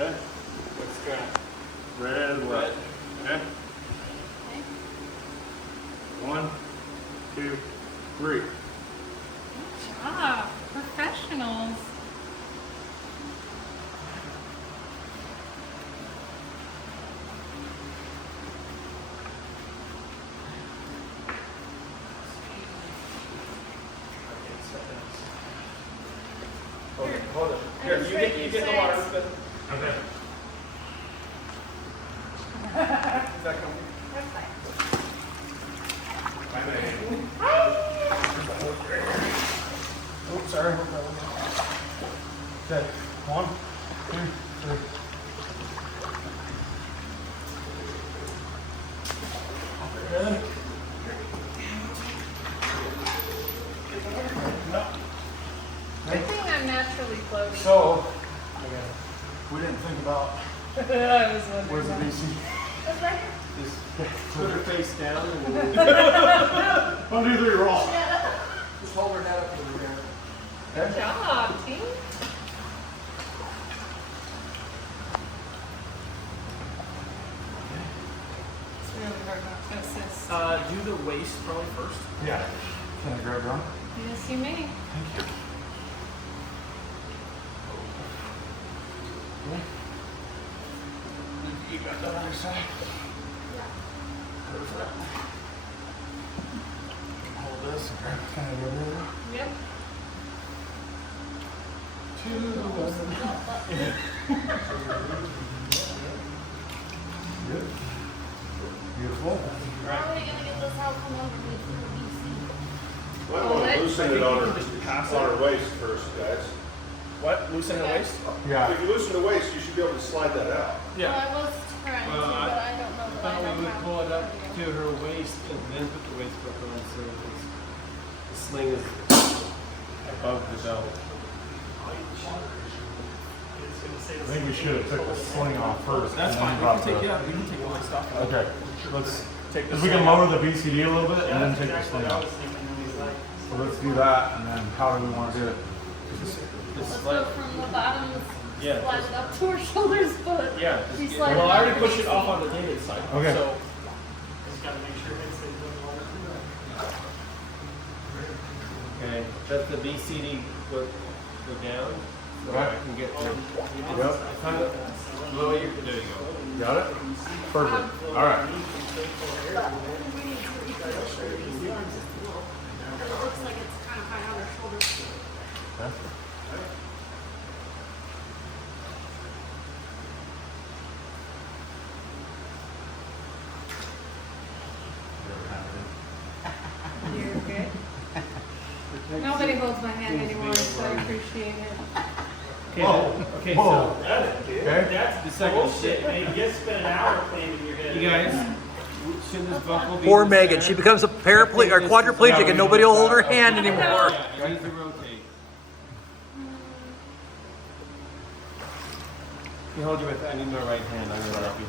Okay. Let's go. Red and left. Okay. Okay. 1, 2, 3. Good job. Professionals. Hold it. Here, you get the water. Okay. Is that coming? That's fine. My man. Hi. Oops, sorry. Okay. 1, 2, 3. Good. Good thing I'm naturally floating. So, we didn't think about I was wondering. where's the BC. That's right here. Just put her face down and 1, 2, 3, roll. Just hold her head up to the ground. Good job, team. It's really hard not to assist. Do the waist probably first. Yeah. Can I grab your arm? Yes, you may. Thank you. You got that other side? Perfect. Hold this and grab kind of over Yep. to the west. Good. Beautiful. How are we gonna get this out from underneath the BC? Might want to loosen it on her waist first, guys. What? Loosen the waist? Yeah. If you loosen the waist, you should be able to slide that out. Well, I was trying to, Well, but I don't know that I Thought know we would how pull it up to. to her waist and then put the waist back on, so it's, the sling is above the belt. I think we should have took the sling off first. That's and then fine. drop We the- can take the waist off. Okay. Let's. Take the If we can sling lower off. the BCD a little bit and then take the sling off. So let's do that, and then how do we want to do it? Let's go from the bottom, Yeah, slide it up to her shoulders, but Yeah, we just slide Well, it I already up pushed it BC. off on the David side. Okay. So Okay, let the BCD go down, so Okay. I can get to. Yep. Kind of lower your, there you go. Got it? Perfect. All right. We need to reposition these ones just a little. Because it looks like it's kind of high on her shoulders. Okay. You're good. Nobody holds my hand anymore, so I appreciate it. Okay, Whoa. okay, Whoa. so Okay. that's the second bullshit, man. You just spent an hour cleaning your head. You guys, should this buckle be? Poor the Megan. center? She becomes a paraplegic or quadriplegic and nobody will hold her hand anymore. Yeah, it needs to rotate. You hold your I need my right hand on your left hand.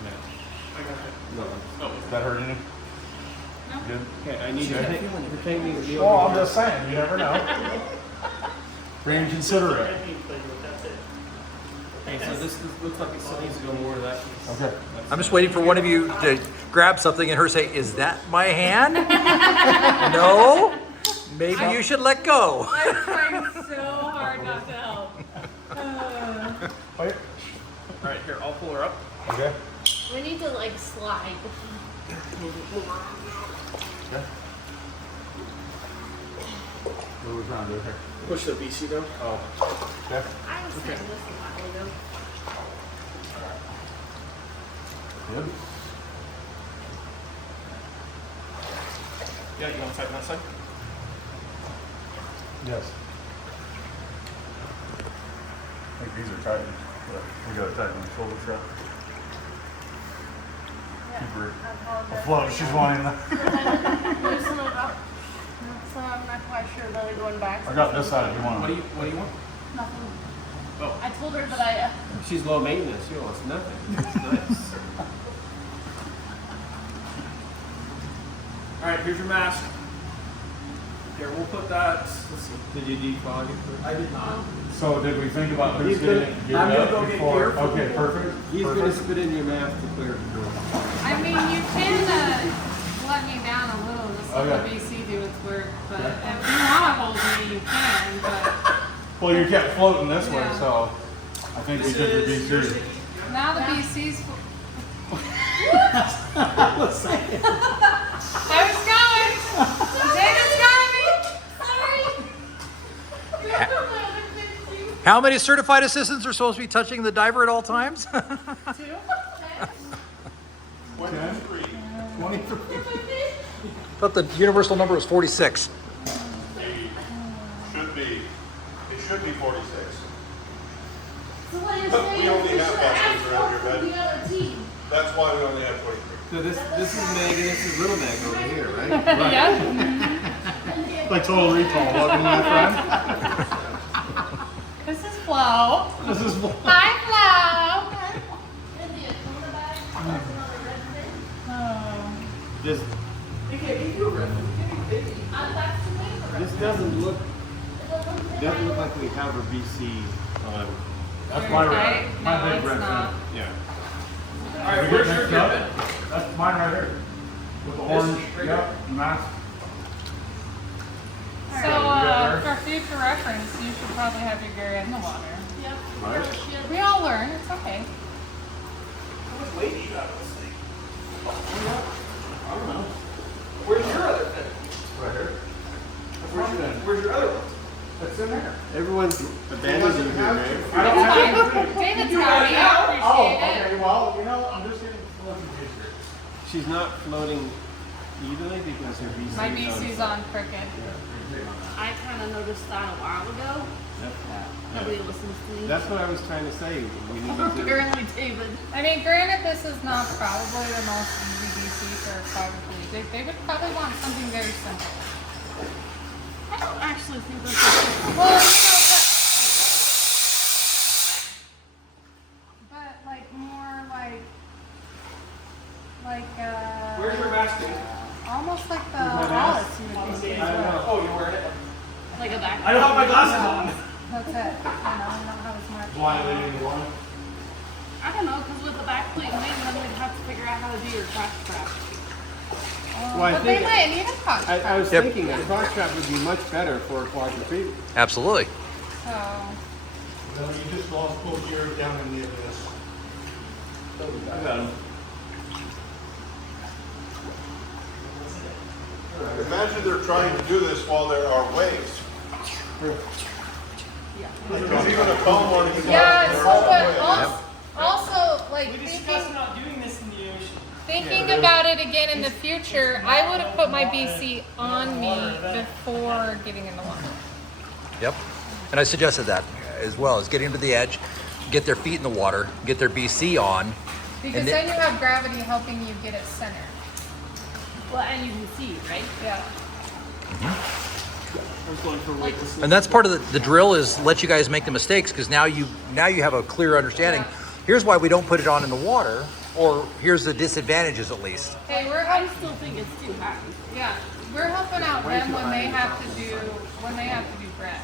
No. Is that hurting you? Good. Okay, I need you to take me to the Well, I'm just saying, you never know. Being considerate. Okay, so this looks like it needs to go more to that. Okay. I'm just waiting for one of you to grab something and her say, "Is that my hand?" No? Maybe you should let go. I'm trying so hard not to help. Wait. All right, here, I'll pull her up. Okay. We need to like slide. Okay. What are we trying to do here? Push the BC down. Oh. Okay. I was saying this a while ago. Good. Yeah, you want to tighten that side? Yes. I think these are tightened, but we gotta tighten the shoulder strap. Keep her afloat. She's wanting that. Loosen it up. So I'm not quite sure that I'm going back. I got this side if you want What to. do you want? Nothing. Oh. I told her that I. She's low maintenance. She wants nothing. It's nice. All right, here's your mask. Here, we'll put that. Let's see. Did you defog it first? I did not. So did we think about He's who's gonna- getting it geared I'm gonna up go get before? gear for Okay, him. perfect. He's perfect. gonna spit in your mouth to clear it through. I mean, you can let me down a little just let Okay. the BC do its work, but if you want to hold me, you can, but Well, you kept floating this way, Yeah. so I think we did the BC. now the BC's. I was going. David's got me. Sorry. How many certified assistants are supposed to be touching the diver at all times? 2. 23. 23. Thought the universal number was 46. Should be. It should be 46. So what you're But we saying only is have Fisher baskets asked around for here, the other team. That's why we only have 23. So this is Meg and this is little Meg over here, right? Yeah. Like total recall. Welcome, my friend. This is Flo. This is Hi, Flo. And the Akona bag, that's another red thing. Just, That's the name of it. this doesn't look like we have a BC on. That's my Okay. red. My No, big it's red not. pen. Yeah. All right, where's your gear bit? That's mine right here. With the orange, right yep, mask. So, for future reference, you should probably have your gear in the water. Yep. Right. Shit. We all learn. It's okay. How much weight do you got on this thing? I don't know. Where's your other thing? Right here. Where's your other one? It's in there. Everyone's abandoning you, I right? don't have it. David's got it. I Oh, appreciate it. okay, well, you know, I'm just getting floating here. She's not floating evenly because her BC My BC's on crooked. I kind of noticed that a while ago. Nobody listens to me. That's what I was trying to say. We need to do. Apparently, David. I mean, granted, this is not probably the most easy BC for a photography. They would probably want something very simple. I don't actually think that's a Well, you know, but like more like Where's your mask? almost like the Wallace you would think as well. Oh, you're wearing it? like a back. I don't have my glasses on. That's it. You know, not have as much. Blind leading the one. I don't know, because with the back plate thing, then we'd have to figure out how to do your crotch strap. Well, I But they think- might need a crotch I strap. was Yep. thinking a crotch strap would be much better for a quadriplegic. Absolutely. So, No, you just lost both gears down in the abyss. I got him. Imagine they're trying to do this while there are waves. There's even a phone one. yeah, so but also like not doing this in the ocean. thinking about it again in the future, I would have put my BC on me before getting in the water. Yep. And I suggested that as well, as getting to the edge, get their feet in the water, get their BC on. Because And then you have gravity helping you get it centered. Well, and you can see, right? Yeah. I was going for weightlessness. And that's part of the drill is let you guys make the mistakes because now you have a clear understanding. Here's why we don't put it on in the water, or here's the disadvantages at least. Hey, I still think it's too high. yeah, we're helping out them when they have to do Brett.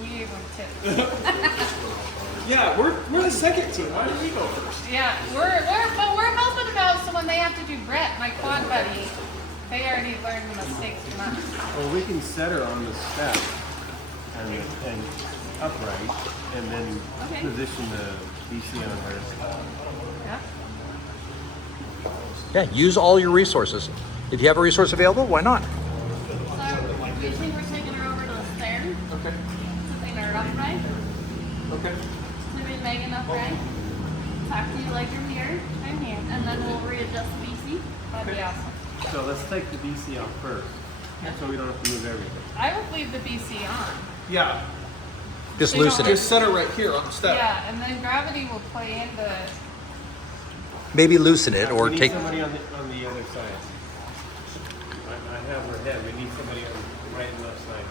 We gave them tips. Yeah, we're the second team. Why did we go first? Yeah, we're helping them out so when they have to do Brett, my quad buddy, they already learned the mistakes from us. Well, we can set her on the step and upright, and then Okay. position the BC on her. Yeah. Yeah, use all your resources. If you have a resource available, why not? So, usually we're taking her over to the stern, Okay. sitting her upright, Okay. leaving Megan upright, talk to you like you're here, I'm here. and then we'll readjust the BC. That'd be awesome. So let's take the BC off first, so we don't have to move everything. I would leave the BC on. Yeah. Just So you loosen don't- it. Just set her right here on the step. Yeah, and then gravity will play into Maybe loosen it or we need take. somebody on the other side. I have her head. We need somebody on the right and left side.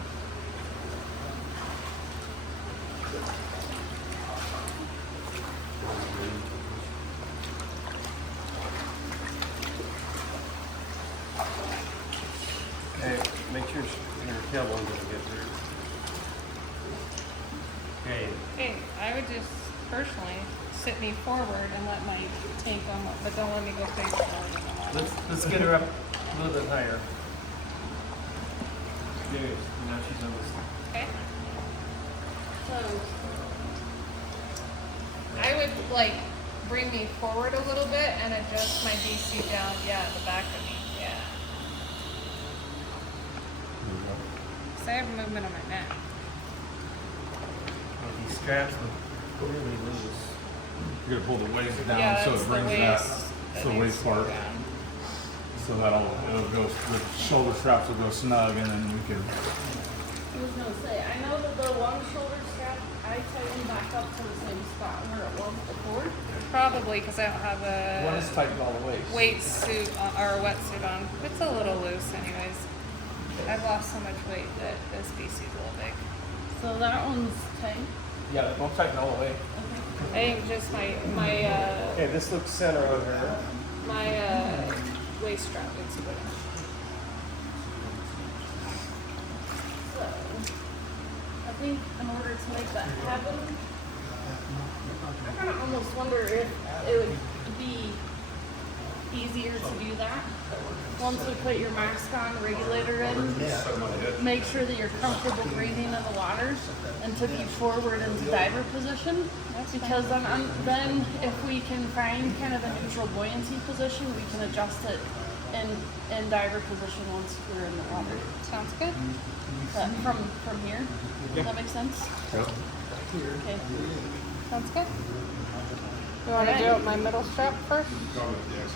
Okay. Make sure your tailbone doesn't get hurt. Okay. Hey, I would just personally sit me forward and let my tank go, but don't let me go face forward in the water. Let's get her up a little bit higher. Good. Now she's on this. Okay. So, I would like bring me forward a little bit and adjust my DC down. Yeah, the back of me. Yeah. So I have movement on my neck. These straps look really loose. You're gonna pull the waist down Yeah, so that's it the brings waist. that, so the waist part. Down. So it'll go, the shoulder straps will go snug and then we can, I was gonna say, I know that the one shoulder strap, I tightened back up to the same spot where it was before. Probably because I don't have One a is tightened all the way. weight suit on, or a wetsuit on. It's a little loose anyways. I've lost so much weight that this BC is a little big. So that one's tight. Yeah, they're both tightened all the way. I think just my Okay, this looks center on her. waist strap is good. So, I think in order to make that happen, I kind of almost wonder if it would be easier to do that. Once we put your mask on, regulator in, make sure that you're comfortable breathing in the water and took you forward into diver position. Because then if we can find kind of a neutral buoyancy position, we can adjust it in diver position once we're in the water. Sounds good. From here, does that make sense? Yep. Okay. Sounds good. You want to do it my middle strap first?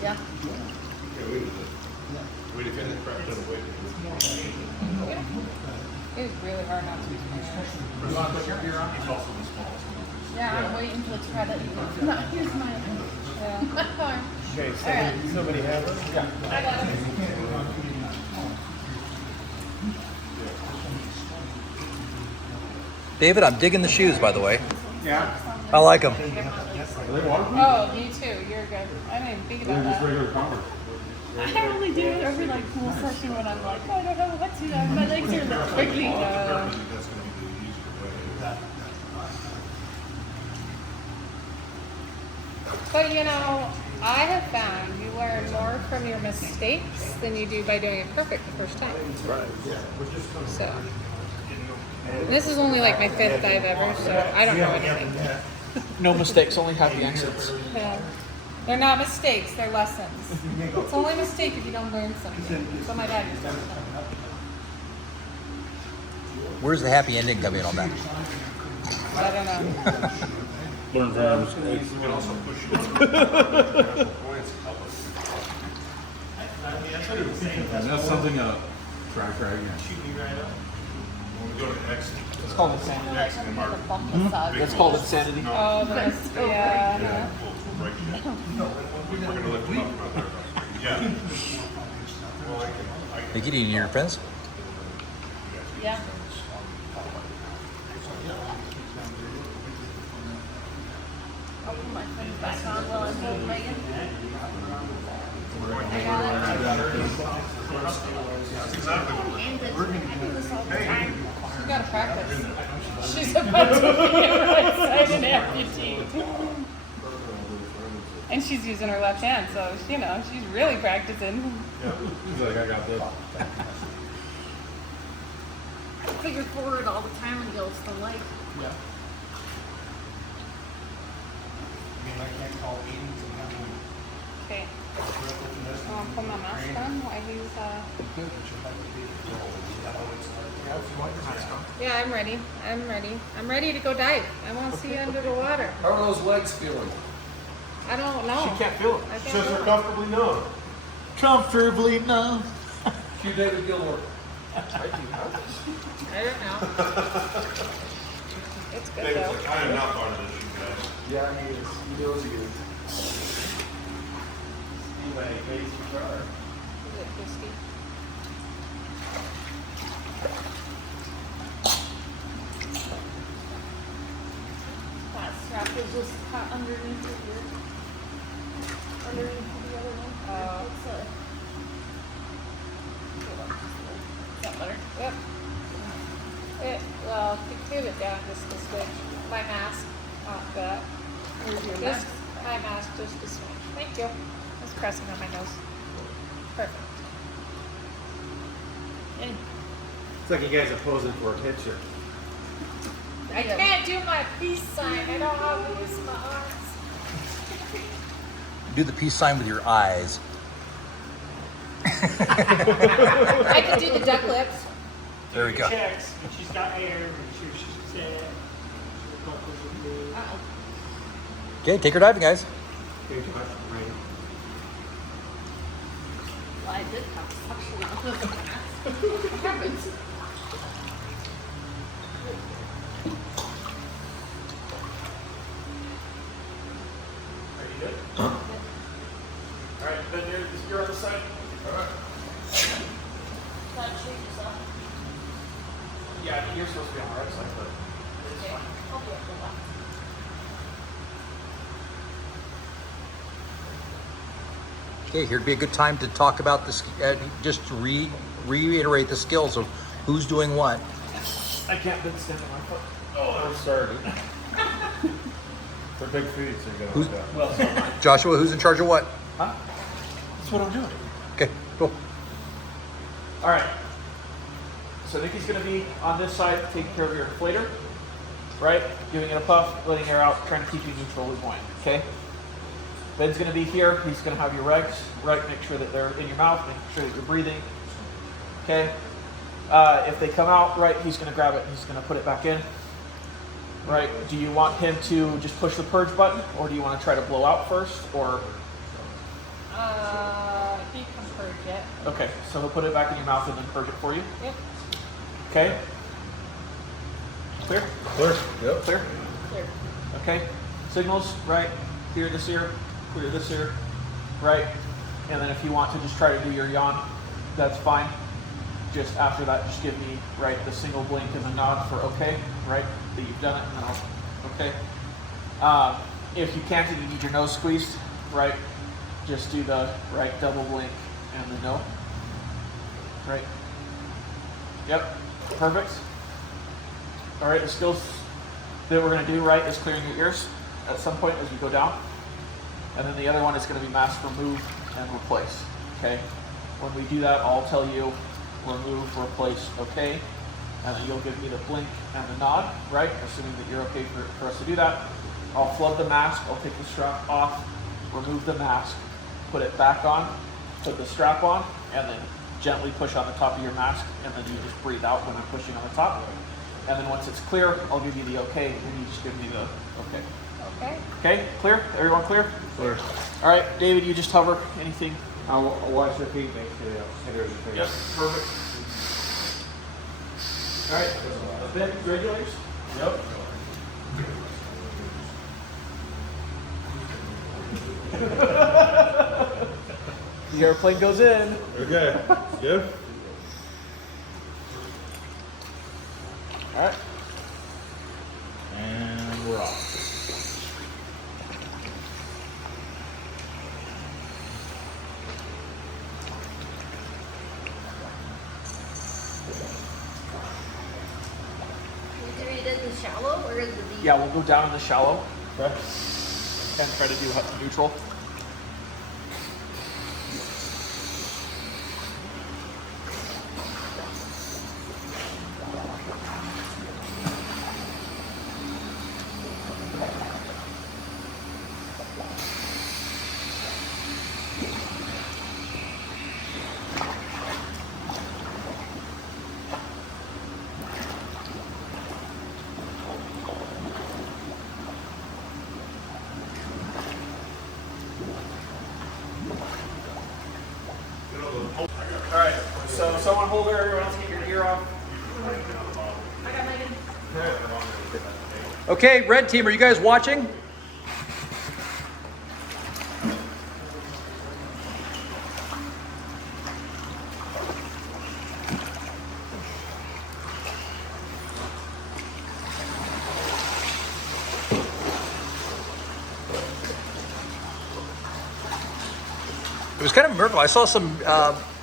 Yeah. We defend the crap ton of weight. It is really hard not to be familiar. Yeah, I'm waiting for the credit. No, here's my. Yeah. Okay, somebody have her? Yeah. I got it. David, I'm digging the shoes, by the way. yeah. I like them. Are they waterproof? Oh, you too. You're good. I didn't even think They're about just that. regular Converse. I only do it every like pool session when I'm like, oh, I don't know what to do. My legs are a little quickly. But you know, I have found you learn more from your mistakes than you do by doing it perfect the first time. Right. So, and this is only like my 5th dive ever, so I don't know anything. No mistakes, only happy accidents. Yeah. They're not mistakes, they're lessons. It's only a mistake if you don't learn something. So my dad used to say. Where's the happy ending come in on that? I don't know. Learn from your mistakes. You can also push your And that's something track right again. When we go to exit, It's called insanity. exit and mark. That's called insanity. Oh, that's, yeah. We'll break it. We're gonna let you talk about that. Yeah. Well, I can. Are you getting your friends? Yeah. I'll put my phone back on while I'm holding Megan. I do this all the time. You gotta practice. She's about to be a right-sided amputee. And she's using her left hand, so, you know, she's really practicing. He's like, I got this. I figure forward all the time and goes the light. Yeah. Okay. I'll put my mask on while he's, Yeah, I'm ready. I'm ready. I'm ready to go dive. I want to see you under the water. How are those legs feeling? I don't know. She can't feel it. I can't Says do they're it. comfortably numb. Comfortably numb. Cue David Gilmore. I don't know. It's good David's though. like, I am not part of this, you guys. Yeah, he is. He knows he is. Anyway, ladies and gentlemen. Is it Christy? That strap is just cut underneath of here. Underneath the other one. It's a... Is that better? clear it down just a switch. My mask off that. Where's your Just mask? my mask, just a switch. Thank you. I was pressing on my nose. Perfect. And It's like you guys are posing for a picture. I can't do my peace sign. I don't have to use my arms. Do the peace sign with your eyes. I can do the duck lips. There we go. Checks, and she's got hair, and she's sad. She's buckles with me. Okay, take her diving, guys. Here, Josh, right. Well, I did have suction on the mask. What happened? Are you good? Alright, then you're on the side. Alright. That changes up. Yeah, you're supposed to be on the right side, but it's Okay. fine. I'll be up the left. Okay, here'd be a good time to talk about this, just to reiterate the skills of who's doing what. I can't bend stand on my foot. Oh, started. They're big feet, so you gotta Who's- watch out. Well, so am I. Joshua, who's in charge of what? Huh? That's what I'm doing. Okay, cool. Alright. So Nikki's gonna be on this side, taking care of your inflator. Right? Giving it a puff, letting air out, trying to keep you neutrally buoyant. Okay? Ben's gonna be here, he's gonna have your regs, right? Make sure that they're in your mouth, make sure that you're breathing. Okay? If they come out, right, he's gonna grab it and he's gonna put it back in. Right? Do you want him to just push the purge button, or do you want to try to blow out first, or? He can purge it. Okay, so he'll put it back in your mouth and then purge it for you. Yep. Okay? Clear? Clear. Yep. Clear? Clear. Okay? Signals, right? Clear this ear, clear this ear, right? And then if you want to just try to do your yawn, that's fine. Just after that, just give me, right, the single blink and the nod for okay, right? That you've done it, and then I'll, okay? If you can't and you need your nose squeezed, right? Just do the, right, double blink and the no. Right? Yep, perfect. All right, the skills that we're gonna do, right, is clearing your ears at some point as we go down. And then the other one is gonna be mask remove and replace, okay? When we do that, I'll tell you remove, replace, okay? And then you'll give me the blink and the nod, right? Assuming that you're okay for us to do that. I'll flood the mask, I'll take the strap off, remove the mask, put it back on, put the strap on, and then gently push on the top of your mask, and then you just breathe out when I'm pushing on the top. And then once it's clear, I'll give you the okay, and you just give me the okay. Okay. Okay, clear? Everyone clear? Clear. All right, David, you just hover. Anything? I'll watch your feet, make sure they're in the face. Yep, perfect. All right, Ben, regulators? Yep. The airplane goes in. Okay. Good. All right. And we're off. We did it in the shallow or in the deep? Yeah, we'll go down in the shallow Okay. and try to do neutral. All right, so someone hold her, everyone else get your gear off. I got Megan. Okay, red team, are you guys watching? It was kind of a miracle. I saw some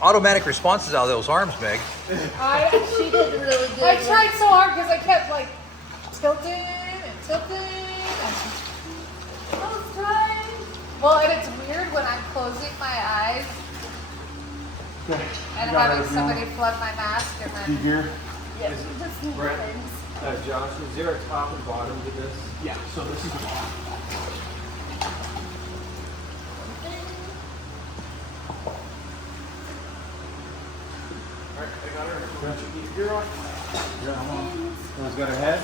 automatic responses out of those arms, Meg. She did really good. I tried so hard because I kept like tilting and tilting. And I was trying. Well, and it's weird when I'm closing my eyes Okay. and You got having everything somebody on? flood my mask and then. D-gear? Yeah, just new Right. things. Josh, is there a top and bottom to this? Yeah, so this is the bottom. Alright, I got her. You're on. Yeah, I'm on. Who's got a head?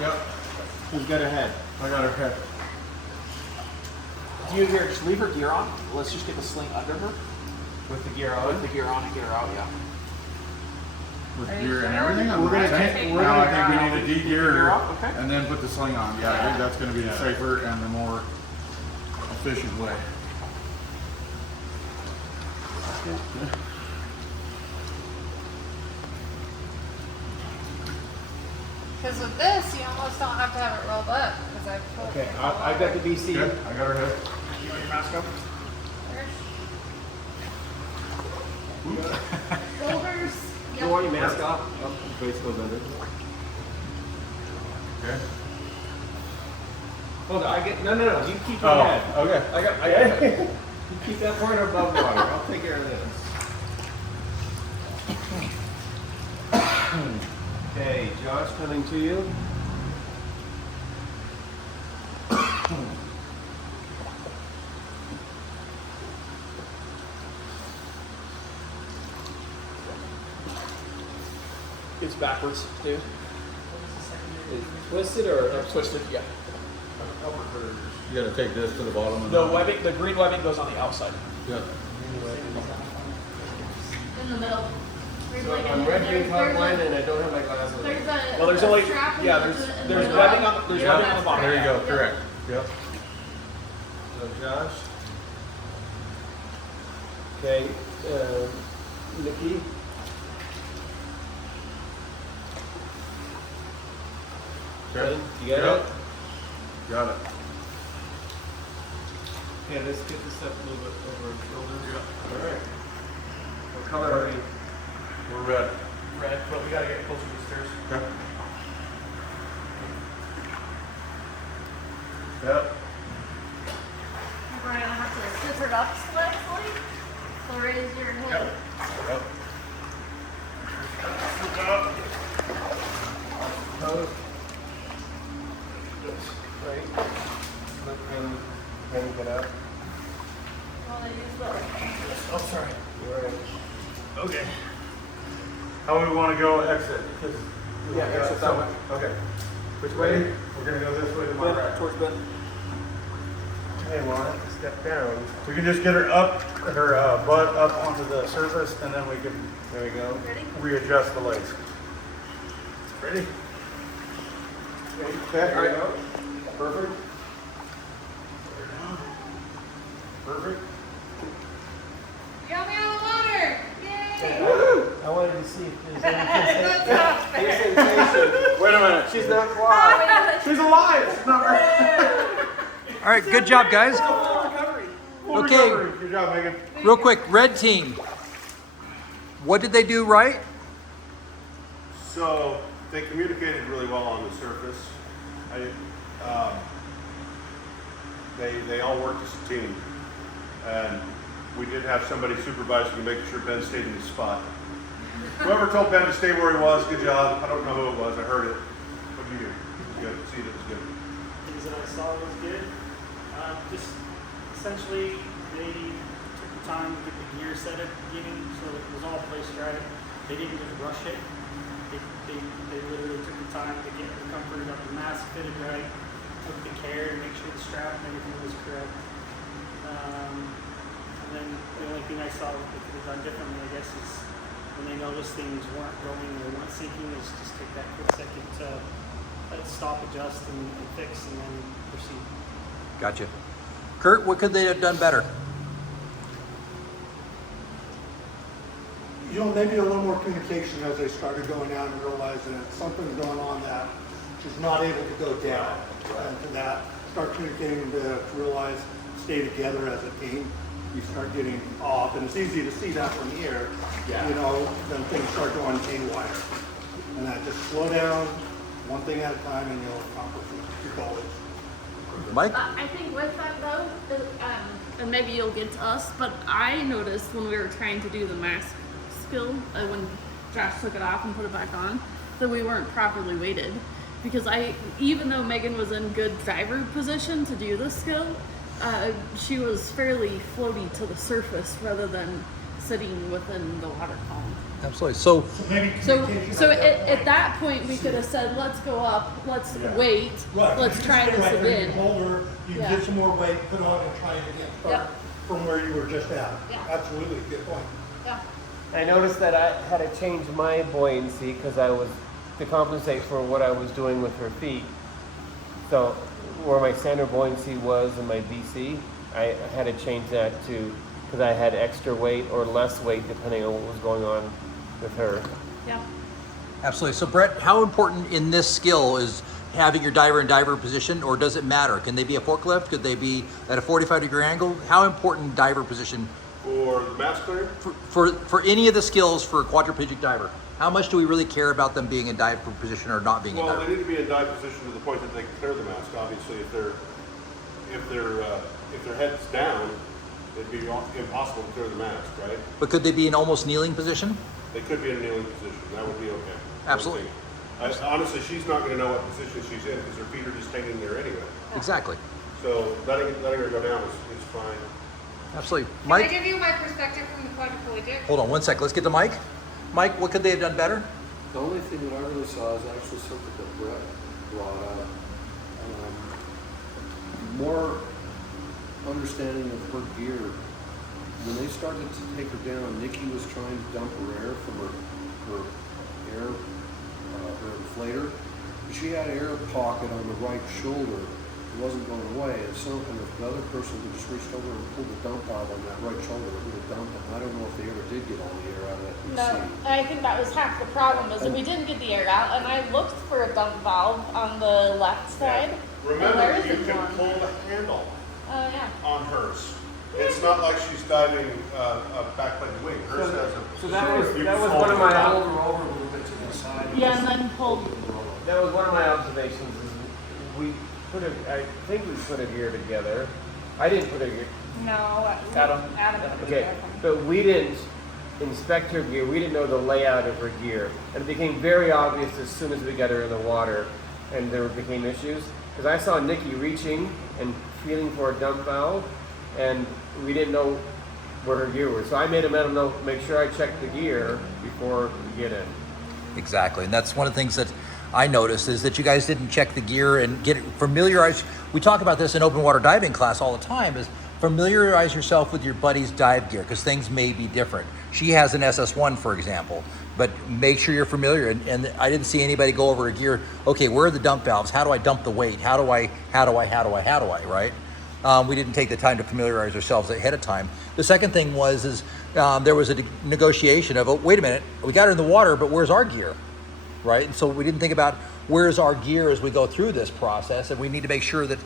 Yep. Who's got a head? I got her head. Do you here just leave her gear on? Let's just get the sling under her. With the gear With on. the gear on and get her out, yeah. With Are you gear and sure? everything? We're gonna Okay. take- Now I we're think we gonna- need a D-gear Gear up, okay. and then put the sling on. Yeah, I think that's gonna be the safer and the more efficient way. Because with this, you almost don't have to have it rolled up. Because I've put Okay, I got the BC. Good, I got her head. You want your mask up? Shoulders. You want your mask off? Oh, the face goes under. Okay. Hold on, no, you keep your head. Oh, okay. I got it. You keep that part above water. I'll take care of this. Okay, Josh, coming to you. It's backwards, dude. Is it twisted or up? Twisted, yeah. You gotta take this to the bottom. And The webbing, the green webbing goes on the outside. Yeah. In the middle. There's So like I'm red green there's colorblind a- and I don't have my glasses. There's a Well, there's only strap in yeah. the- There's in there's the webbing middle. on there's Yeah, webbing on the that's bottom. There you go, Yep. correct. Yep. So Josh. Okay, Nikki. Okay. You got Yep. it? Got it. Yeah, let's get this up a little bit over our shoulders. Alright. What color are you? We're red. Red, but we gotta get closer to the stairs. Okay. Yep. We're gonna have to scissor it up slightly. So raise your head. Yep. Pose. Right. Look and get up. Well, they use the Oh, sorry. You're right. Okay. How do we want to go exit? Yeah, exit that way. Okay. Which way? We're gonna go this way to my Ben, right. towards Ben. Hey, Lauren, step down. We can just get her up, her butt up onto the surface, and then we can There we go. ready? readjust the legs. Ready? Okay. There we go. Perfect. Perfect. You got me out of the water! Yay! I wanted to see if there's any sensation. Wait a minute. She's not quiet. She's alive. She's not right. All right, good job, guys. Full Okay. recovery. Good job, Megan. Real quick, red team. What did they do right? So they communicated really well on the surface. They all worked as a team, and we did have somebody supervising and making sure Ben stayed in his spot. Whoever told Ben to stay where he was, good job. I don't know who it was. I heard it. What did you hear? It was good. See, it was good. Things that I saw was good. Just essentially, they took the time to get the gear set at the beginning, so it was all placed right. They didn't just rush it. They literally took the time to get the comfort of the mask fitted right, took the care to make sure the strap and everything was correct. And then the only thing I saw they could have done differently, I guess, is when they noticed things weren't going or weren't sinking, is just take that quick second to let it stop, adjust, and fix, and then proceed. Gotcha. Kurt, what could they have done better? You know, maybe a little more communication as they started going down and realizing that something's going on that she's not able to go down. And for that, start communicating to realize, stay together as a team. you start getting off, and it's easy to see that from here, Yeah. you know, then things start going haywire. And that just slow down, one thing at a time, and you'll accomplish your goals. Mike? I think with that though, and maybe you'll get to us, but I noticed when we were trying to do the mask skill, when Josh took it off and put it back on, that we weren't properly weighted. Because even though Megan was in good diver position to do this skill, she was fairly floaty to the surface rather than sitting within the water column. Absolutely. So, Maybe So communication at that point, we could have said, let's go up, let's wait, Right, let's you try just this stay right there, again. you hold her, you Yeah. get some more weight, put on and try it again. Yep. From where you were just at. Yeah. Absolutely, good point. Yeah. I noticed that I had to change my buoyancy because I was to compensate for what I was doing with her feet. So where my standard buoyancy was in my BC, I had to change that to because I had extra weight or less weight depending on what was going on with her. Yeah. absolutely. So, Brett, how important in this skill is having your diver in diver position, or does it matter? Can they be a forklift? Could they be at a 45-degree angle? How important diver position For the mask clearing, for any of the skills for a quadriplegic diver? How much do we really care about them being in diver position or not being in well, diver? they need to be in dive position to the point that they can clear the mask. Obviously, if their head's down, it'd be impossible to clear the mask, right? But could they be in almost kneeling position? They could be in a kneeling position. That would be okay. Absolutely. Honestly, she's not going to know what position she's in because her feet are just hanging there anyway. Exactly. So letting her go down is fine. Absolutely. Can I Mike, give you my perspective from the quadriplegic? hold on one sec. Let's get to Mike. Mike, what could they have done better? The only thing that I really saw is actually something that Brett brought up. More understanding of her gear. When they started to take her down, Nikki was trying to dump her air from her air, her inflator. She had air pocket on the right shoulder. It wasn't going away. And so, and if the other person who just reached over and pulled the dump valve on that right shoulder, it would have dumped it. I don't know if they ever did get all the air out of that No, PC. I think that was half the problem is that we didn't get the air out, and I looked for a dump valve on the left side. and there Remember, you isn't can one. pull the handle Oh yeah. on hers. It's not like she's diving a backplane wing. Hers has a. So that was you that can was fold one of it my down. Hold her over a little bit to the side. Yeah, and then pulled. that was one of my observations. Is we put I think we put a gear together. I didn't put a gear. No. Adam? Adam. Okay, but we didn't inspect her gear. We didn't know the layout of her gear, and it became very obvious as soon as we got her in the water, and there became issues. Because I saw Nikki reaching and feeling for a dump valve, and we didn't know where her gear was. So I made a mental note, make sure I check the gear before we get in. Exactly, and that's one of the things that I noticed is that you guys didn't check the gear and get familiarized. We talk about this in open water diving class all the time, is familiarize yourself with your buddy's dive gear because things may be different. She has an SS1, for example, but make sure you're familiar. And I didn't see anybody go over a gear. Okay, where are the dump valves? How do I dump the weight? How do I, right? We didn't take the time to familiarize ourselves ahead of time. The second thing was there was a negotiation of, oh, wait a minute, we got her in the water, but where's our gear, right? And so we didn't think about where's our gear as we go through this process, and we need to make sure that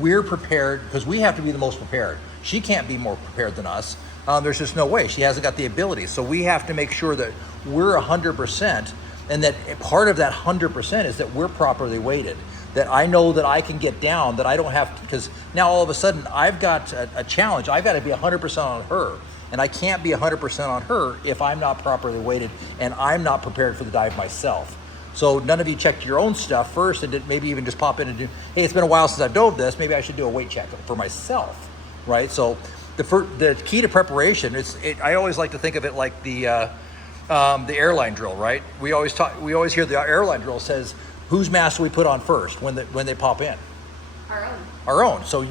we're prepared because we have to be the most prepared. She can't be more prepared than us. There's just no way. She hasn't got the ability. So we have to make sure that we're 100%, and that part of that 100% is that we're properly weighted. That I know that I can get down, that I don't have to, because now all of a sudden I've got a challenge. I've got to be 100% on her, and I can't be 100% on her if I'm not properly weighted and I'm not prepared for the dive myself. So none of you checked your own stuff first and did maybe even just pop in and do, hey, it's been a while since I've dove this, maybe I should do a weight check for myself, right? So the key to preparation, I always like to think of it like the airline drill, right? We always hear the airline drill says, whose mask do we put on first when they pop in? Our own. Our own. So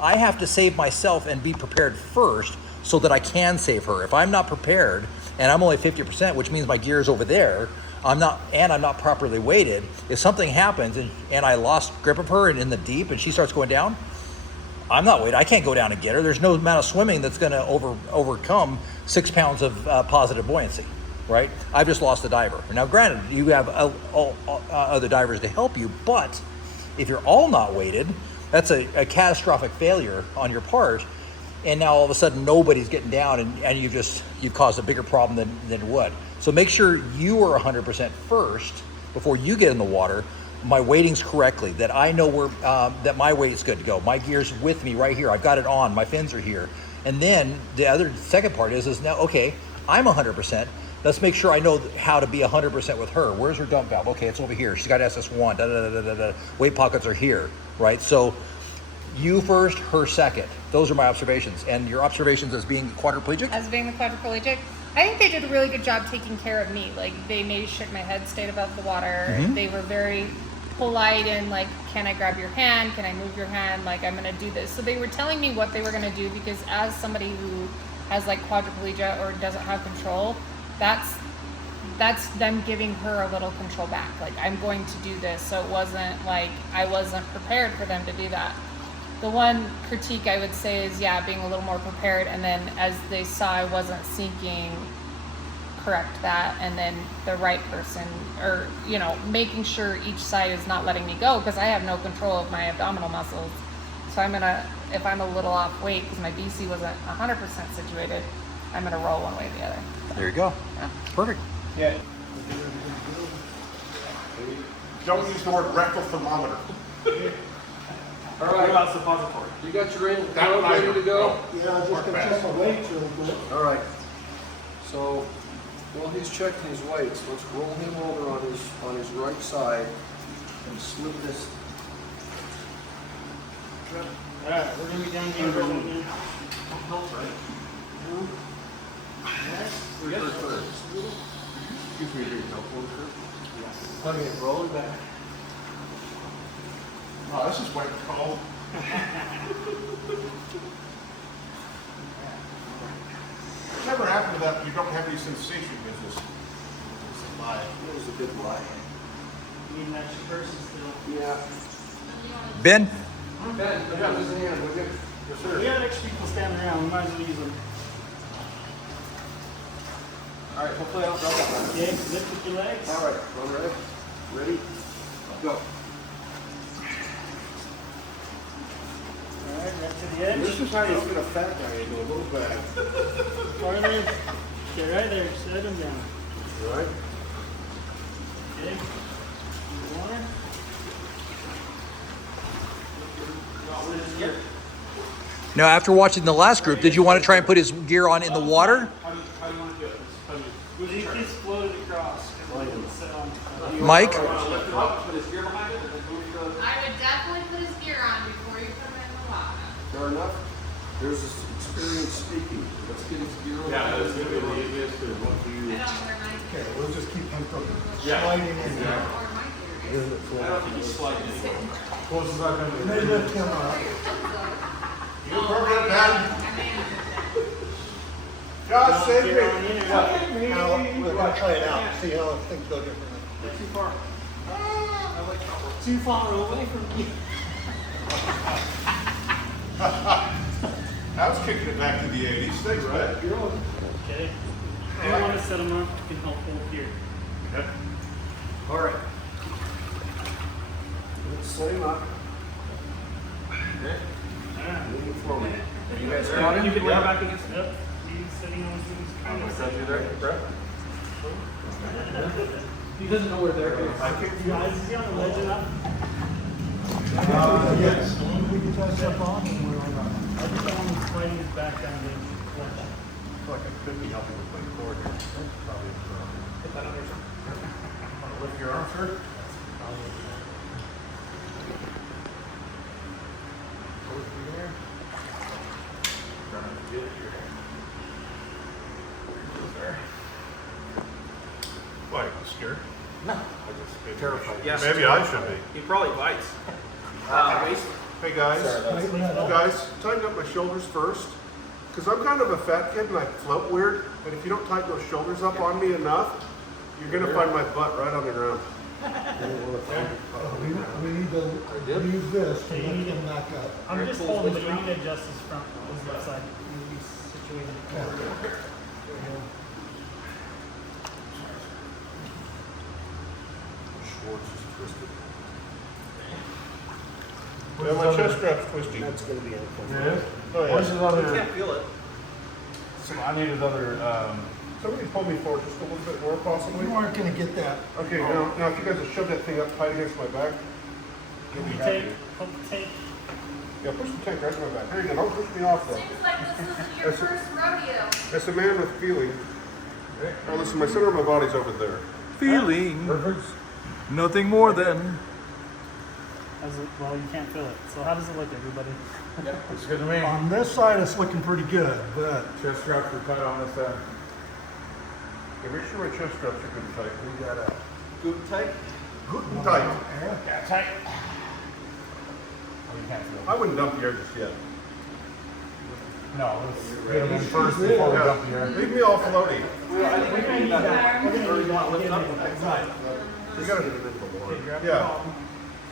I have to save myself and be prepared first so that I can save her. If I'm not prepared and I'm only 50%, which means my gear is over there, I'm not properly weighted. If something happens and I lost grip of her and in the deep and she starts going down, I'm not weighted. I can't go down and get her. There's no amount of swimming that's going to overcome 6 pounds of positive buoyancy, right? I've just lost the diver. Now, granted, you have other divers to help you, but if you're all not weighted, that's a catastrophic failure on your part. and now all of a sudden nobody's getting down, and you've caused a bigger problem than it would. So make sure you are 100% first before you get in the water. My weighting's correctly, that I know where that my weight's good to go. My gear's with me right here. I've got it on. My fins are here. And then the second part is now, okay, I'm 100%. Let's make sure I know how to be 100% with her. Where's her dump valve? Okay, it's over here. She's got SS1. Da, da, da, da, da. Weight pockets are here, right? So you first, her second. Those are my observations. And your observations as being quadriplegic? As being the quadriplegic, I think they did a really good job taking care of me. Like, they made sure my head stayed above the water. Mm-hmm. They were very polite and like, can I grab your hand? Can I move your hand? Like, I'm gonna do this. So they were telling me what they were gonna do, because as somebody who has like quadriplegia or doesn't have control, that's them giving her a little control back. Like, I'm going to do this. So it wasn't like I wasn't prepared for them to do that. The one critique I would say is, yeah, being a little more prepared, and then as they saw I wasn't sinking, correct that, and then the right person, or, you know, making sure each side is not letting me go, because I have no control of my abdominal muscles. So I'm gonna, if I'm a little off weight because my BC wasn't 100% situated, I'm gonna roll one way or the other. There you go. Yeah. Perfect. Yeah. Don't use the word rectal thermometer. All What right, about suppository? you got your ankle That one ready to go? Yeah, just Work gonna fast. check my weights real quick. All right. So, while he's checking his weights, let's roll him over on his right side and slip this. Alright, we're gonna be down here in a minute. Excuse me, do you help one, Okay, roll it back. Oh, this is waiting cold. Whatever happened to that? You don't have any sensation business. It's a lie. It was a big lie. You need an extra person still. Yeah. Ben? Ben, put his hand, would you? Yes, We got extra people standing around, we might as well use them. All right, hopefully I don't drop that. Okay, lift with your legs. All right, all right. Ready? Go. Alright, right to the edge. This is how you get a fat guy into a little bag. Farther. Okay, right there, set him down. Right? Okay. Water. Now, after watching the last group, did you want to try and put his gear on in the water? How do you want to do it? Well, he just floated across. Set on. Mike? Lift him up, put his gear behind it, and then move the... I would definitely put his gear on before you put him in the water. Fair enough. There's this experience speaking. Let's get his gear on. Yeah, that's gonna be the easiest is what I you. don't wear my gear. Okay, we'll just keep him from Yeah. sliding in I there. don't wear my gear. I don't think he's sliding anymore. Close as I can. They lift him up. You perfect, man. I may Josh, save Gear on me. in or out? Now, we're gonna try it out, see how things go differently. Not too far. I like that. Too far away from you. I was kicking it back to the 80s. Thanks, man. Okay. If you want to set them up, you can help hold here. Okay. All right. Let's set him up. Alright. Moving forward. You guys got him? You can lean back against Yep. He's sitting on his He doesn't know where they're going. Guys, is he on the ledge enough? Yes, we can try stuff on and we're on. I just don't want him sliding his back down the ledge. Like I could be helping with my cord here. Probably. Put that under some. Want to lift your arm, sir? Go through there. Trying to get it here. There. Why, you scared? No. I just Terrified. Yes. Maybe I should be. He probably bites. Waist. Hey guys, Tighten that up. guys, tighten up my shoulders first. Because I'm kind of a fat kid and I float weird. And if you don't tighten those shoulders up on me enough, you're going to find my butt right on the ground. We need to use this to lift him back up. I'm just holding, but you need to adjust his front, his left side. He's situated. Schwartz is twisted. Yeah, my chest strap's twisty. That's gonna be uncomfortable. It is? Oh, yeah. Where's his other? feel it. So I need his other. Somebody pull me forward just a little bit more, possibly. You aren't gonna get that. Okay, now if you guys have shoved that thing up tight against my back, Put the tape, put the tape. yeah, push the tank right to my back. There you go. Don't push me off though. Seems like this isn't your first rodeo. As a man with feeling. Oh, listen, my center of my body's over there. Feeling. Nothing more than. Well, you can't feel it. So how does it look, everybody? Looks good to me. On this side, it's looking pretty good, but Chest straps are tight on this side. Yeah, make sure my chest straps are good and tight. We got Goop tight. tight. Yeah, tight. Oh, you can't feel I wouldn't dump the air just yet. it. No, let's get him in first before we dump the air. Leave me all floaty. We're gonna need that. We're gonna need that. Lift up. Right. You gotta get it in the water. Yeah.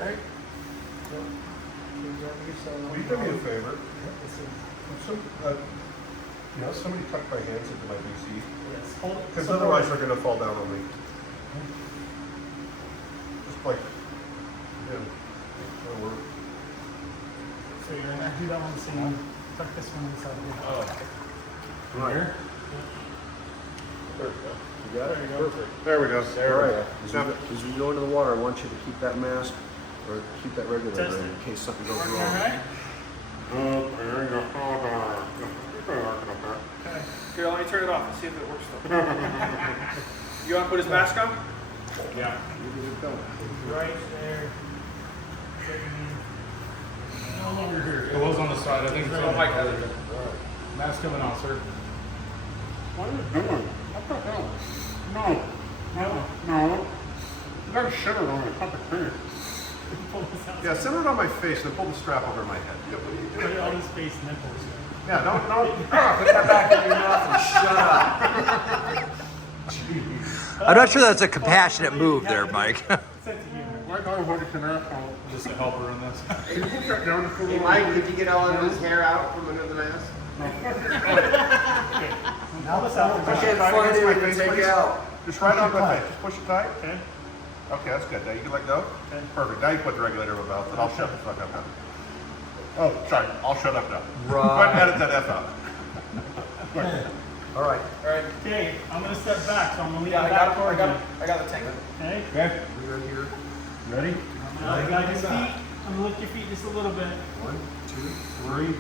Okay. Will you do me a favor? Somebody tuck my hands into my BC. Yes. Hold it. Because So otherwise they're gonna fall down on me. Just like, yeah. That'll work. So you're gonna do that one the same. Tuck this one inside here. Right. Here. There we go. You got it? Perfect. There we go. All right. As we go into the water, I want you to keep that mask or keep that regulator Test in it. case something goes All wrong. right. Okay. Here, let me turn it off and see if it works though. You want to put his mask on? Yeah. Right there. No longer here. It was on the side. I think it's on the mic. Mask coming on, sir. What are you doing? What the hell? No. You gotta shut it on a cup of cream. Pull this out. Yeah, center it on my face and pull the strap over my head. Yeah, what are you Put doing? it on his face and then pull it. Yeah, don't. Put that back in your mouth and shut up. I'm not sure that's a compassionate move there, Mike. Sense of humor. My God, what can happen? Just a helper in this. Can you put that down for a Hey, little Mike, bit? did you get all of his hair out from under the mask? Now let's out. Push it right against my face, please. Just right on my face. Just push it tight. Okay. Okay, that's good. Now you can let go. Okay. Perfect. Now you put the regulator in my mouth, and I'll shut the fuck up now. Oh, sorry. I'll shut up now. Right. Go ahead and edit that F out. All right. All right. Okay, I'm gonna step back, so I'm gonna lean Yeah, I back got it. towards you. I got the tank. Okay. Okay. Ready? Now you got your feet. I'm gonna lift your feet just a little bit. 1, 2, 3.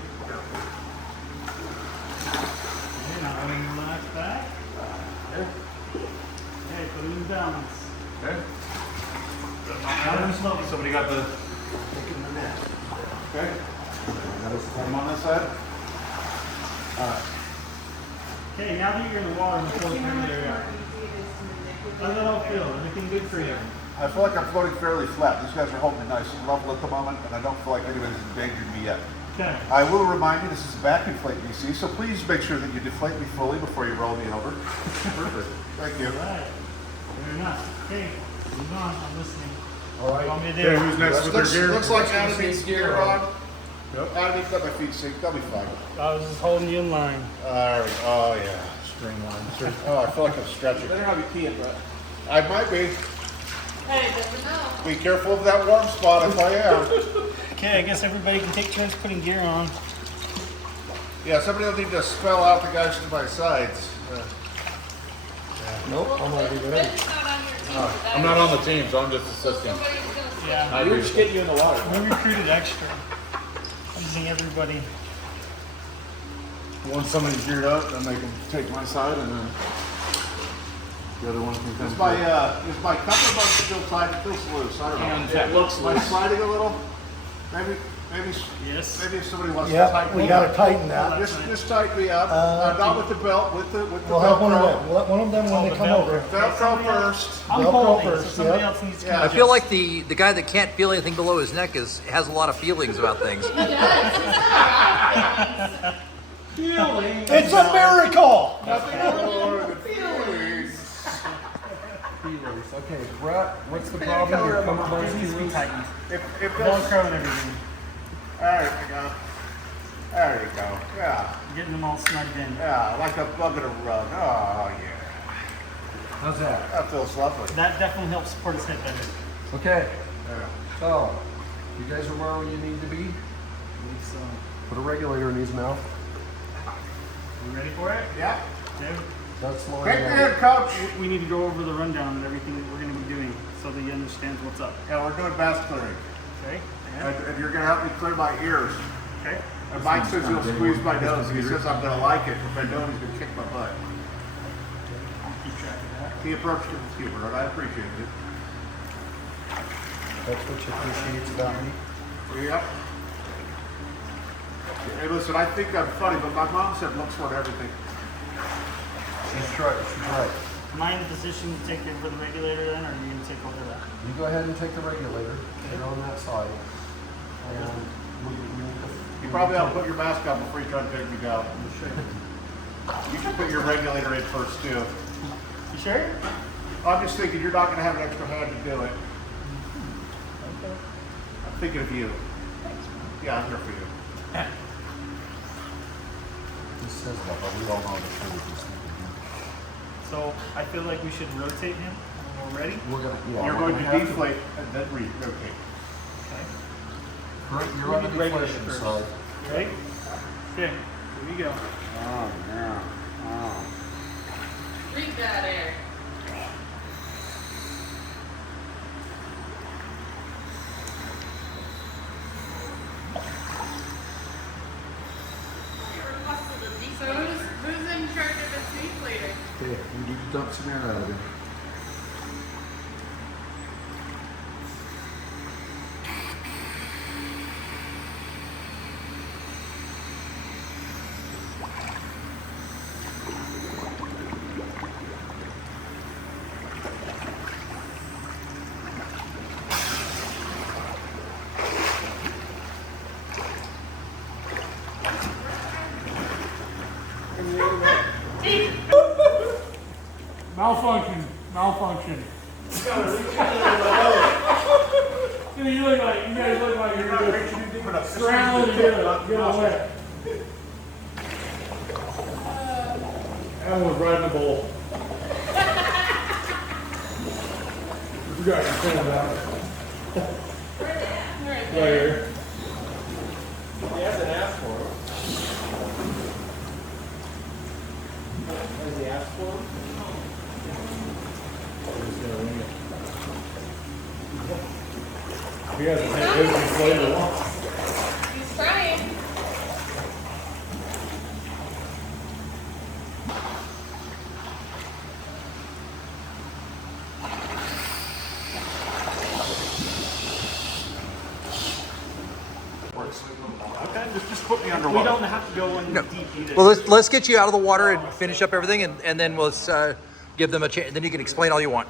Okay, now I'm gonna relax back. Okay, put it in balance. Okay. Down and slowly. Somebody got the. Okay. Got this form on this side. All right. Okay, now that you're in the water in the full area, how does it all feel? Everything good for you? I feel like I'm floating fairly flat. These guys are holding me nice and level at the moment, and I don't feel like anybody's endangered me yet. Okay. I will remind you, this is a back inflate BC, so please make sure that you deflate me fully before you roll me over. Perfect. Thank you. All right. Fair enough. Okay, move on. I'm listening. All right. You want me to do? Okay, who's next with their gear? Looks like Adam's gear on. Yep. Adam, got my feet synced. They'll be fine. I was just holding you in line. There we go. Oh, yeah. String line. Sure. Oh, I feel like I'm stretching. Better have you pee it, but. I might be. Hey, never know. Be careful of that warm spot if I am. Okay, I guess everybody can take turns putting gear on. Yeah, somebody will need to spell out the guys to my sides. Nope, I'm not even ready. Not on your team today. I'm not on the team, so I'm just So assisting. somebody's gonna switch. Yeah. We were just getting you in the water. We recruited extra. I'm using everybody. Once somebody's geared up, then they can take my side, and then the other one can come. Is my comfort bug still tight? It feels loose. I don't know. It looks Am I sliding a little? Maybe Yes. if somebody wants to yeah, tighten we me gotta up. tighten that. Just tighten me up. Not with the belt, with the We'll have one of Velcro. them. We'll let one of them when they the come Velcro. over. Velcro first. I'm Velcro holding, first, so somebody yeah. else needs to Yeah. come. I feel like the guy that can't feel anything below his neck has a lot of feelings about things. It's a miracle! Okay, Brett, what's the problem? Your comfort bug This needs to be tightened. It feels. Velcro and everything. There you go. There you go. Yeah. Getting them all snugged in. Yeah, like a bug in a rug. Oh, yeah. How's that? That feels lovely. That definitely helps support his head better. Okay. Yeah. So, You guys are where you need to be? So, Put a regulator in his mouth. you ready for it? Yeah. Okay. That's slowing Take your down. head, coach. We need to go over the rundown of everything that we're going to be doing so that he understands what's up. Yeah, we're doing bass clearing. Okay? And you're gonna help me clear my ears. Okay. And Mike says he'll squeeze my nose. He says I'm gonna like it. If I don't, he's gonna kick my butt. Keep track of that. He approached it with humor, and I appreciate it. That's what you appreciate about me. Yep. Hey, listen, I think I'm funny, but my mom said looks for everything. She's right. She's right. Am I in the position to take over the regulator then, or are you going to take over that? You go ahead and take the regulator. Get on that side. And we need to. You probably ought to put your mask on before you try to take me down. You should put your regulator in first, too. You sure? I'm just thinking you're not going to have an extra hand to do it. I'm thinking of you. Yeah, I'm here for you. He says that, but we all know the truth. So I feel like we should rotate him when we're ready. We're gonna. Yeah, You're we're going gonna to have deflate and then rotate. Right, you're on the Maybe regular deflation first. side. Ready? Okay, here we go. Oh, yeah. Oh. Breathe that air. So who's in charge of the deflator? Okay, you need to dump some air out of him. Malfunction. Malfunction. You look like, you guys look like you're just scrambling to get away. That was riding the bull. You guys can stand that. Right here. He hasn't asked for it. Has he asked for it? He hasn't had his flavor. He's trying. Okay, just put me We underwater. don't have to go in No. deep either. Well, let's get you out of the water and finish up everything, and then we'll give them a chance. Then you can explain all you want.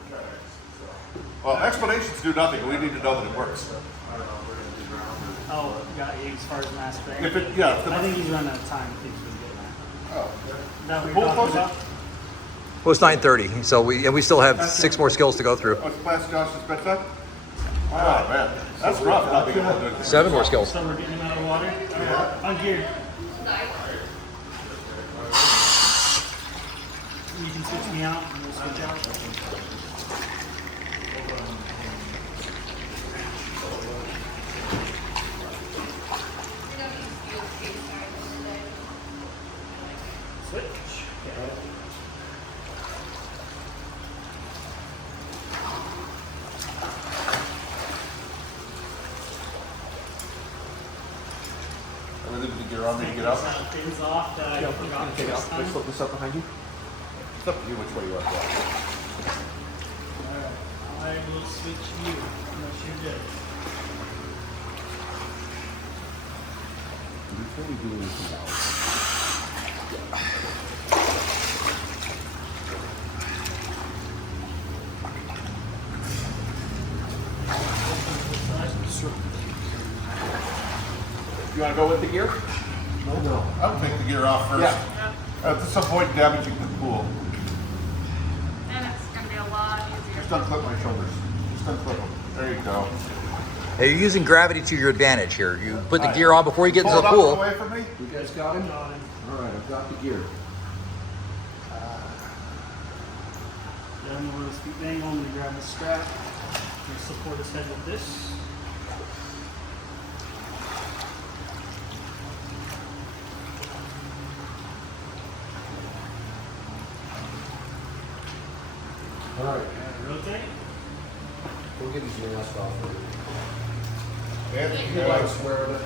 Well, explanations do nothing. We need to know that it works. Oh, got you as far as mass spray. If it, yeah, I think he's running out of time. I think he's getting that. oh. Is that what Pull you're talking closer. about? Well, it's 9:30, so we still have 6 more skills to go through. What's class Josh's bedtime? Oh man, that's rough. Not being able to do it. 7 more skills. So we're getting him out of the water? On gear. You can switch me out and we'll switch out. Switch. Everything with the gear on, me to get out. Pins off that I forgot Take it this off. time. Let's flip this up behind you. It's up to you which way you want to go. Alright, I will switch you unless you're good. Before we do anything else. You want to go with the gear? No. I would take the gear off first. Yeah. At some point, damaging the pool. And it's gonna be a lot easier. Just unclip my shoulders. Just unclip them. There you go. Hey, you're using gravity to your advantage here. You put the gear on before you get into Pull the it up and pool. away from me. You guys got him? All right, I've got the gear. Then we'll speed angle. I'm gonna grab the strap. I'm gonna support his head with this. We'll get his mask off. Anthony, He likes wearing it.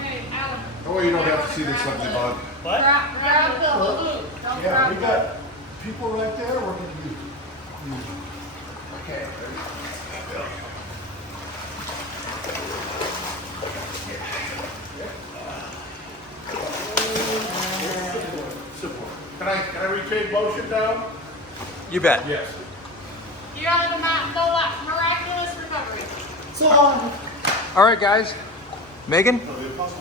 Hey, Alan. oh, you don't have to see this something on. What? Grab the hook. Don't grab the hook. people right there, we're gonna use. Okay. Can I retain motion now? You bet. Yes. You're on the miraculous recovery. All right, guys. Megan,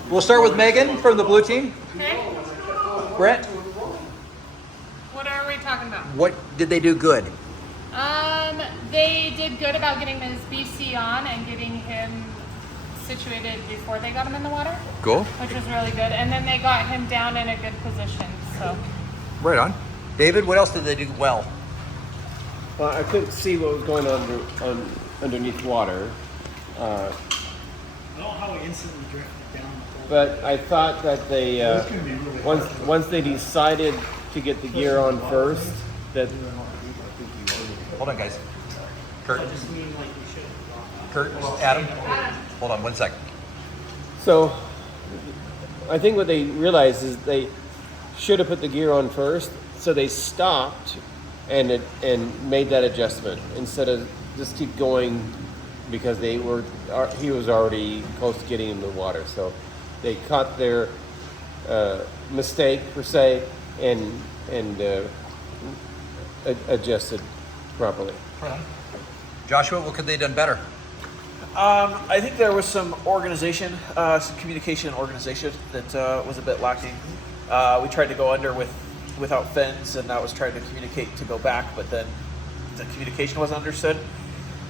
we'll start with Megan from the blue team. Okay. Brett, What are we talking about? what did they do good? They did good about getting his BC on and getting him situated before they got him in the water, Cool. which was really good. And then they got him down in a good position. So Right on. David, what else did they do well? Well, I couldn't see what was going on underneath water, I don't know how we instantly drifted down the hole. but I thought that they once they decided to get the gear on first, that Hold on, guys. Kurt, I just mean like we should have Kurt, Adam. Hold on 1 second. so I think what they realized is they should have put the gear on first, so they stopped and made that adjustment instead of just keep going because he was already close to getting in the water. So they caught their mistake per se and adjusted properly. Joshua, what could they have done better? I think there was some organization, some communication and organization that was a bit lacking. We tried to go under without fins, and that was trying to communicate to go back, but then the communication wasn't understood.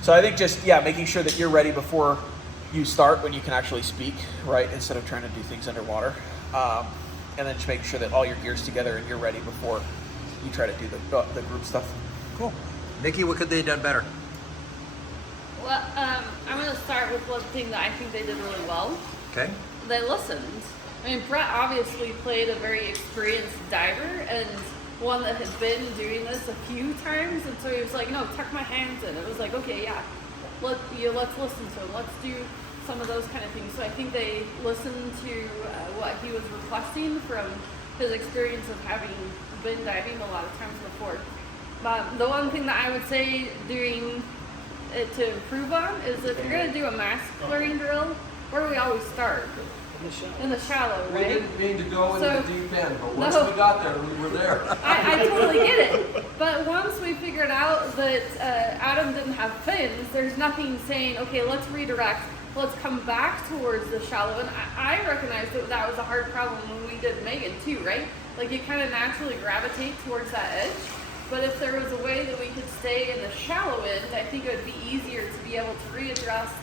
So I think just, making sure that you're ready before you start when you can actually speak, right, instead of trying to do things underwater. And then just making sure that all your gear's together and you're ready before you try to do the group stuff. Cool. Nikki, what could they have done better? Well, I'm going to start with one thing that I think they did really well. Okay. They listened. I mean, Brett obviously played a very experienced diver and one that had been doing this a few times, and so he was like, "No, tuck my hands in." It was like, "Okay, yeah, let's listen to him. Let's do some of those kind of things." So I think they listened to what he was requesting from his experience of having been diving a lot of times before. But the one thing that I would say doing it to improve on is if you're going to do a mask clearing drill, where do we always start? In the shallow, We right? didn't mean to go into So- the deep end, but once No. we got there, we were there. I totally get it. But once we figured out that Adam didn't have fins, there's nothing saying, okay, let's redirect. Let's come back towards the shallow. And I recognized that was a hard problem when we did Megan too, right? Like you kind of naturally gravitate towards that edge. But if there was a way that we could stay in the shallow end, I think it would be easier to be able to readjust,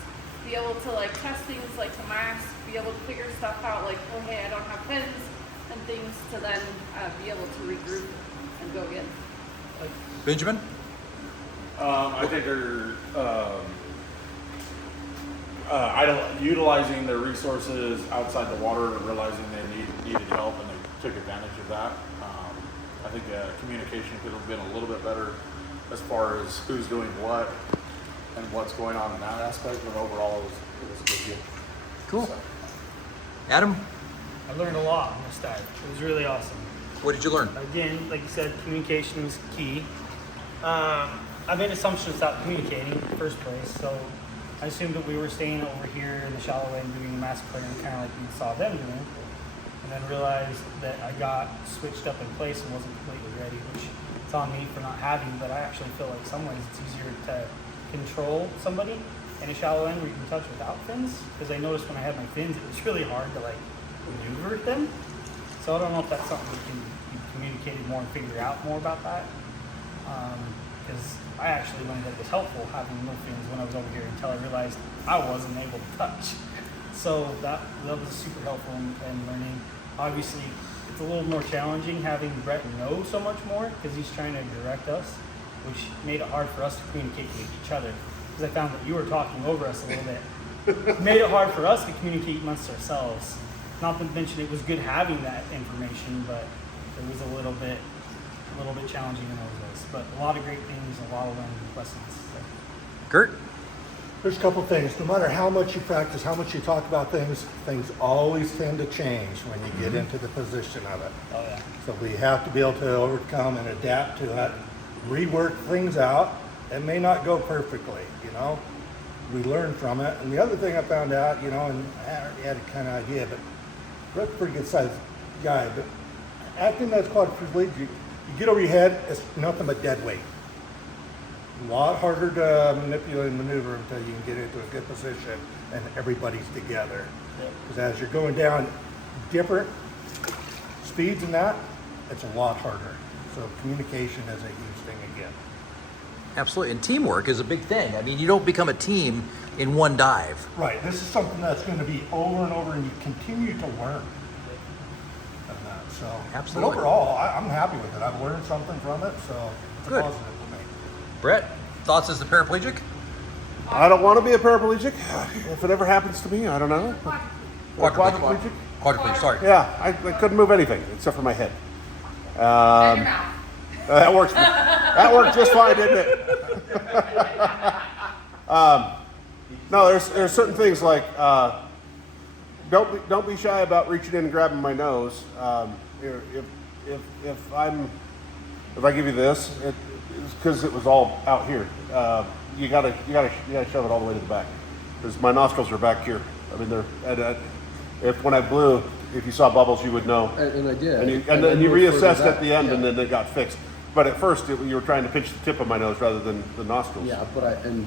be able to like test things like the mask, be able to figure stuff out like, oh hey, I don't have fins, and things to then be able to regroup and go again. Benjamin? I think they're utilizing their resources outside the water and realizing they needed help, and they took advantage of that. I think communication could have been a little bit better as far as who's doing what and what's going on in that aspect, but overall it was a good deal. Cool. Adam, I learned a lot on this dive. It was really awesome. what did you learn? Again, like you said, communication is key. I made assumptions without communicating in the first place, so I assumed that we were staying over here in the shallow end doing the mask clearing, kind of like we saw them doing, and then realized that I got switched up in place and wasn't completely ready, which it's on me for not having, but I actually feel like some ways it's easier to control somebody in a shallow end where you can touch without fins, because I noticed when I had my fins, it was really hard to like maneuver them. So I don't know if that's something we can be communicated more and figure out more about that. Because I actually learned that it was helpful having no fins when I was over here until I realized I wasn't able to touch. So that was super helpful in learning. Obviously, it's a little more challenging having Brett know so much more because he's trying to direct us, which made it hard for us to communicate with each other. Because I found that you were talking over us a little bit. It made it hard for us to communicate amongst ourselves. Not to mention it was good having that information, but it was a little bit challenging in those ways. But a lot of great things, a lot of learning lessons. So. Kurt? There's a couple things. No matter how much you practice, how much you talk about things, things always tend to change when you get into the position of it. Oh yeah. So we have to be able to overcome and adapt to it, rework things out. It may not go perfectly, you know. We learn from it. And the other thing I found out, you know, and I already had a kind of idea, but Brett's a pretty good sized guy, but acting as quadriplegic, you get over your head, it's nothing but dead weight. A lot harder to manipulate and maneuver until you can get into a good position and everybody's together. Because as you're going down different speeds and that, it's a lot harder. So communication is a huge thing again. Absolutely, and teamwork is a big thing. I mean, you don't become a team in one dive. Right, this is something that's going to be over and over and you continue to learn. And that, so, Absolutely. But overall, I'm happy with it. I've learned something from it, so it's Good. a positive for me. Brett, thoughts as the paraplegic? I don't want to be a paraplegic. If it ever happens to me, I don't know. Quadriplegic? Quadriplegic, sorry. Yeah, I couldn't move anything except for my head. And your mouth. That works. That worked just fine, didn't it? No, there's certain things like don't be shy about reaching in and grabbing my nose. If I give you this, it's because it was all out here. You gotta shove it all the way to the back because my nostrils are back here. I mean, if when I blew, if you saw bubbles, you would know. And I did. And you reassessed at the end, and then it got fixed. But at first, you were trying to pinch the tip of my nose rather than the nostrils. Yeah,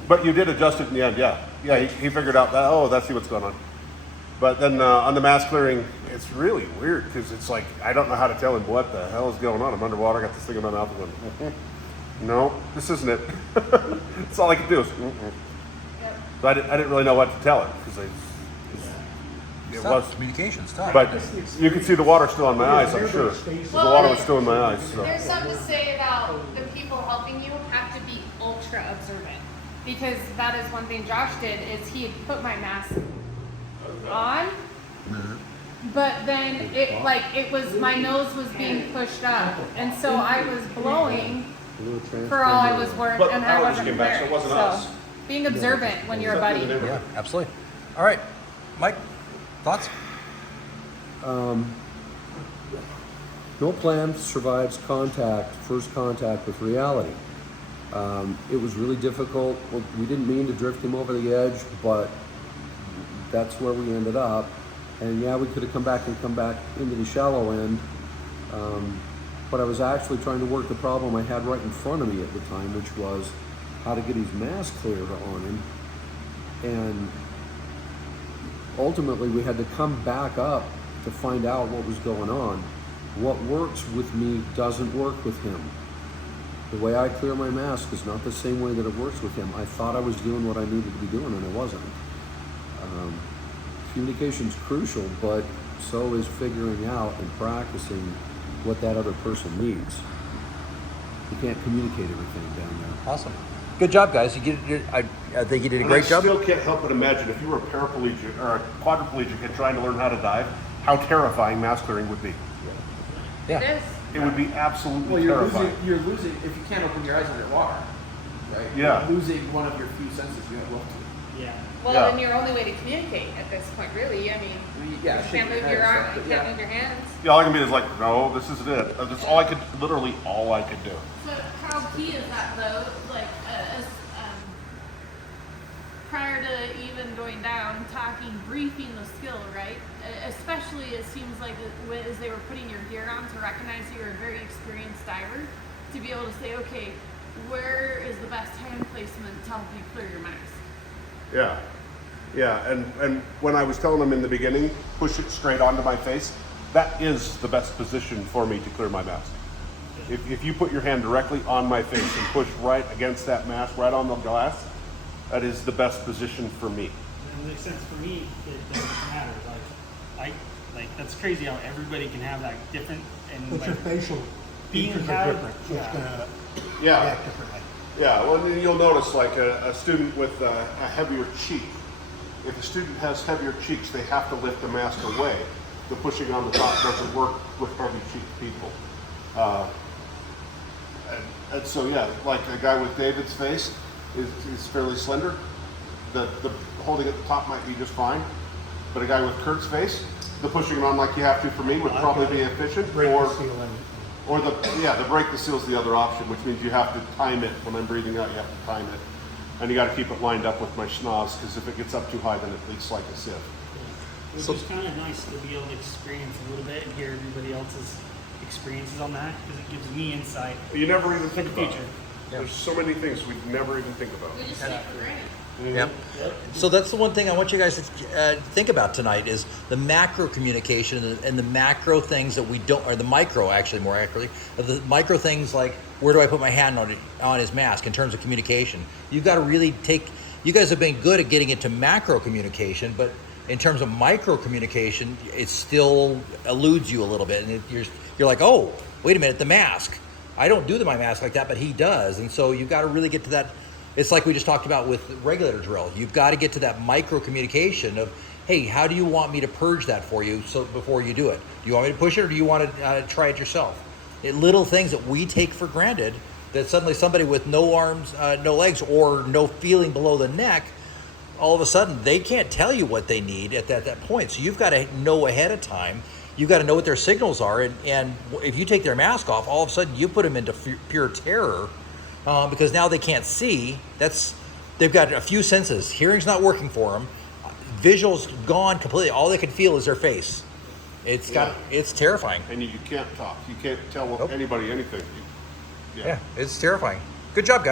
But you did adjust it in the end, yeah. Yeah, he figured out that, that's what's going on. But then on the mask clearing, it's really weird because it's like, I don't know how to tell him what the hell is going on. I'm underwater, I got this thing in my mouth, and going, no, this isn't it. That's all I could do is, So I didn't really know what to tell it because it was Communication's tough. But you could see the water still in my eyes, I'm sure. The water was still in my eyes. So. There's something to say about the people helping you have to be ultra observant. Because that is one thing Josh did is he had put my mask on, but then it was my nose was being pushed up, and so I was blowing for all I was worth, But and I our wasn't just came back, so it wasn't us. being observant when you're a buddy. Yeah, absolutely. All right, Mike, thoughts? No plan survives first contact with reality. It was really difficult. Well, we didn't mean to drift him over the edge, but that's where we ended up. And yeah, we could have come back into the shallow end. But I was actually trying to work the problem I had right in front of me at the time, which was how to get his mask clear on him. And ultimately, we had to come back up to find out what was going on. What works with me doesn't work with him. The way I clear my mask is not the same way that it works with him. I thought I was doing what I needed to be doing, and I wasn't. Communication's crucial, but so is figuring out and practicing what that other person needs. You can't communicate everything down there. Awesome. Good job, guys. I think you did a great job. I still can't help but imagine if you were a paraplegic or a quadriplegic and trying to learn how to dive, how terrifying mask clearing would be. Yeah. It is. It would be absolutely terrifying. You're losing if you can't open your eyes underwater, right? Yeah. You're losing one of your few senses you have left to. Yeah. Well, Yeah. then your only way to communicate at this point, really. I mean, Yeah, you shake can't move head your and arm, stuff, you but can't yeah. move your hands. Yeah, all I can be is like, no, this isn't it. That's all I could, literally all I could do. So how key is that though? Like, prior to even going down, talking, briefing the skill, right? Especially it seems like as they were putting your gear on to recognize you're a very experienced diver, to be able to say, okay, where is the best hand placement to help you clear your mask? Yeah. Yeah, and when I was telling them in the beginning, push it straight onto my face, that is the best position for me to clear my mask. If you put your hand directly on my face and push right against that mask, right on the glass, that is the best position for me. It makes sense for me. It doesn't matter. Like that's crazy how everybody can have that different and But your facial being features how- are different, so it's gonna Yeah. react differently. Yeah, well, then you'll notice like a student with a heavier cheek. If a student has heavier cheeks, they have to lift the mask away. The pushing on the top doesn't work with heavy cheeked people. And so, yeah, like a guy with David's face is fairly slender. the holding at the top might be just fine. But a guy with Kurt's face, the pushing it on like you have to for me would probably be efficient. Break Or the seal in. or the break the seal is the other option, which means you have to time it. When I'm breathing out, you have to time it. And you got to keep it lined up with my schnoz, because if it gets up too high, then it leaks like a sieve. Which is kind of nice to be able to experience a little bit and hear everybody else's experiences on that, because it gives me insight. You never even think For the about future. it. There's so many things we never even think about. We just take it for granted. Yep. So that's the one thing I want you guys to think about tonight is the macro communication and the macro things that we don't, or the micro actually more accurately, the micro things like where do I put my hand on his mask in terms of communication. You've got to really you guys have been good at getting into macro communication, but in terms of micro communication, it still eludes you a little bit. And you're like, oh, wait a minute, the mask. I don't do my mask like that, but he does. And so you've got to really get to that. It's like we just talked about with regulator drill. You've got to get to that micro communication of, hey, how do you want me to purge that for you so before you do it? Do you want me to push it or do you want to try it yourself? Little things that we take for granted that suddenly somebody with no arms, no legs, or no feeling below the neck, all of a sudden they can't tell you what they need at that point. So you've got to know ahead of time. You've got to know what their signals are. And if you take their mask off, all of a sudden you put them into pure terror. Because now they can't see. They've got a few senses. Hearing's not working for them. Visual's gone completely. All they can feel is their face. It's terrifying. And you can't talk. You can't tell anybody anything. Yeah, it's terrifying. Good job, guys.